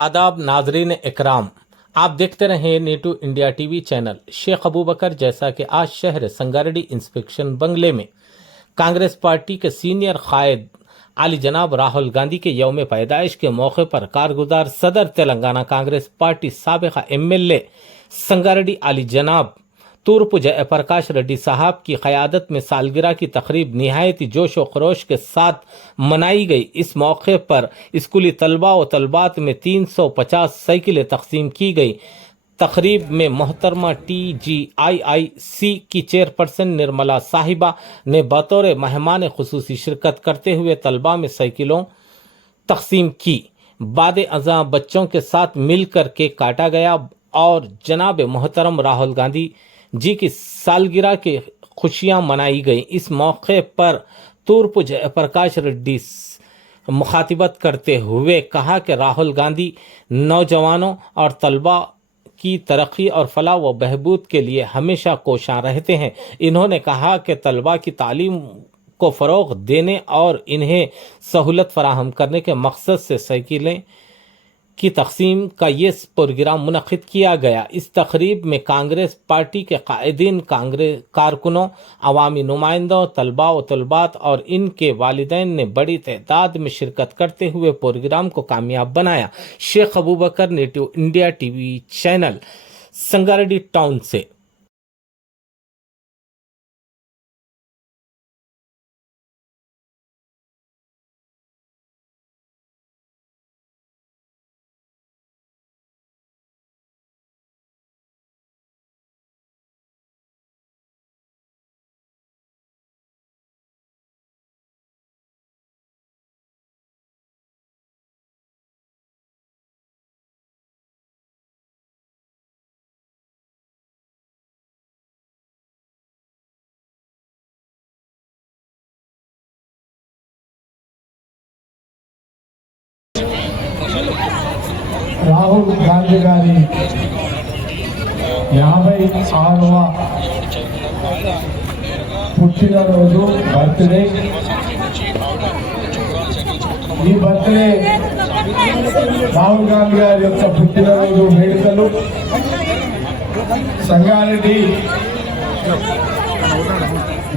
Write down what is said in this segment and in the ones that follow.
आदाब नाजरीन इकराम, आप देखते रहे net two India TV channel. Sheikh Abu Bakar जैसा कि आज शहर संगारेड्डी इंस्पेक्शन बंगले में कांग्रेस पार्टी के सीनियर कायद आली जनाब राहुल गांधी के यौम पैदाइश के मौके पर कारगुजार सदर तेलंगाना कांग्रेस पार्टी साबिका एमएलए संगारेड्डी आली जनाब तूर्पु जयप्रकाश रेड्डी साहब की क़यादत में सालगिरह की तकरीब निहायती जोश व खरोश के साथ मनाई गई। इस मौके पर स्कूली तलबा व तलबात में 350 साइकिलें तकसीम की गई। तकरीब में मोहतरमा TGIIC की चेयरपर्सन निर्मला साहिबा ने बतौर मेहमान खुसूसी शिरकत करते हुए तलबा में साइकिलों तकसीम की। बाद अज़ां बच्चों के साथ मिलकर केक काटा गया और जनाब मोहतरम राहुल गांधी जी की सालगिरह की खुशियां मनाई गई। इस मौके पर तूर्पु जयप्रकाश रेड्डी मुखातिबत करते हुए कहा कि राहुल गांधी नौजवानों और तलबा की तरक्की और फलाह व बहबूद के लिए हमेशा कोशां रहते हैं। इन्होंने कहा कि तलबा की तालीम को फ़रोग़ देने और इन्हें सहूलत फराहम करने के मकसद से साइकिलें की तकसीम का ये प्रोग्राम मुनक़िद किया गया। इस तकरीब में कांग्रेस पार्टी के कायदीन, कांग्रेस कारकुनों, अवामी नुमाइंदों, तलबा व तलबात और इनके वालिदैन ने बड़ी तादाद में शिरकत करते हुए प्रोग्राम को कामयाब बनाया। Sheikh Abu Bakar, net two India TV channel, Sangareddy town से। రాహుల్ గాంధీ గారి 56వ పుట్టినరోజు బర్త్డే. ఈ బర్త్డే రాహుల్ గాంధీ గారి యొక్క పుట్టినరోజు వేడుకలు సంగారెడ్డి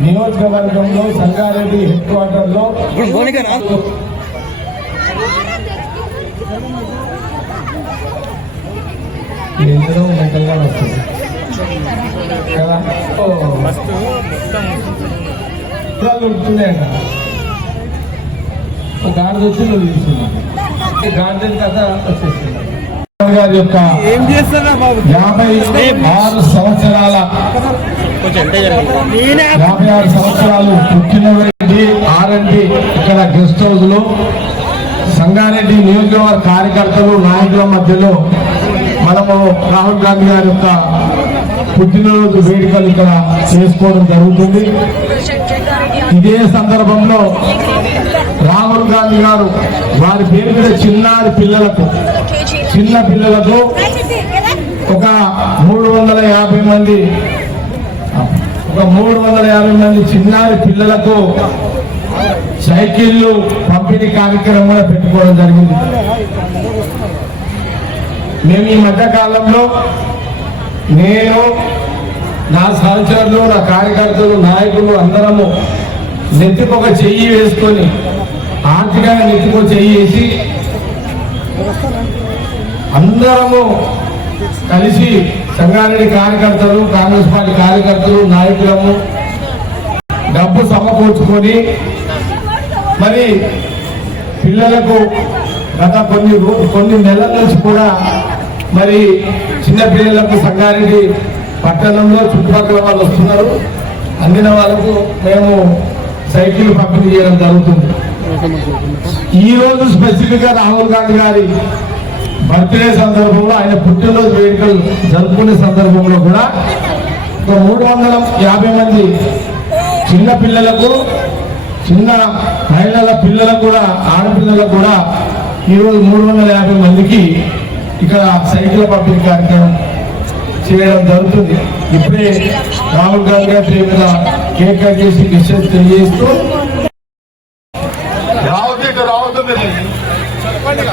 నియోజకవర్గంలో సంగారెడ్డి హెడ్ క్వార్టర్లో ఇందులో మెంటల్గా వస్తుంది కదా, ఉడుతున్నాయంట. గాడిద వచ్చి నువ్వు తీసుకున్నా గాడిద కథ వచ్చేసింది. గారి యొక్క 56 సంవత్సరాలు పుట్టినరోజు R&D ఇక్కడ గెస్ట్ హౌస్ లో సంగారెడ్డి నియోజకవర్గ కార్యకర్తలు నాయకుల మధ్యలో మనము రాహుల్ గాంధీ గారి యొక్క పుట్టినరోజు వేడుకలు ఇక్కడ చేసుకోవడం జరుగుతుంది. ఇదే సందర్భంలో రాహుల్ గాంధీ గారు వారి పేరు మీద చిన్న పిల్లలకు ఒక 350 మంది చిన్నారి పిల్లలకు సైకిళ్ళు పంపిణీ కార్యక్రమం కూడా పెట్టుకోవడం జరిగింది. మేము ఈ మధ్య కాలంలో నేను, నా సహచరులు, నా కార్యకర్తలు, నాయకులు అందరము నెత్తికొక చెయ్యి వేసుకొని, ఆర్థికంగా నెత్తికొక చెయ్యి వేసి అందరము కలిసి సంగారెడ్డి కార్యకర్తలు, కాంగ్రెస్ పార్టీ కార్యకర్తలు, నాయకులము డబ్బు సమకూర్చుకొని మరి పిల్లలకు గత కొన్ని నెలల నుంచి కూడా మరి చిన్నపిల్లలకు సంగారెడ్డి పట్టణంలో చుట్టుపక్కల వాళ్ళు వస్తున్నారు. అందిన వాళ్ళకు మేము సైకిల్ పంపిణీ చేయడం జరుగుతుంది. ఈ రోజు స్పెసిఫిక్ గా రాహుల్ గాంధీ గారి బర్త్డే సందర్భంలో, ఆయన పుట్టినరోజు వేడుకలు జరుపుకునే సందర్భంలో కూడా 350 మంది చిన్న పిల్లలకు, చిన్న మహిళల పిల్లలకు కూడా, ఆడపిల్లలకు కూడా ఈరోజు 350 మందికి ఇక్కడ సైకిల్ పంపిణీ కార్యక్రమం చేయడం జరుగుతుంది. ఇప్పుడే రాహుల్ గాంధీ గారి మీద కేక్ కట్ చేసి మెసేజ్ తెలియజేస్తూ రావుతుంది పండుగ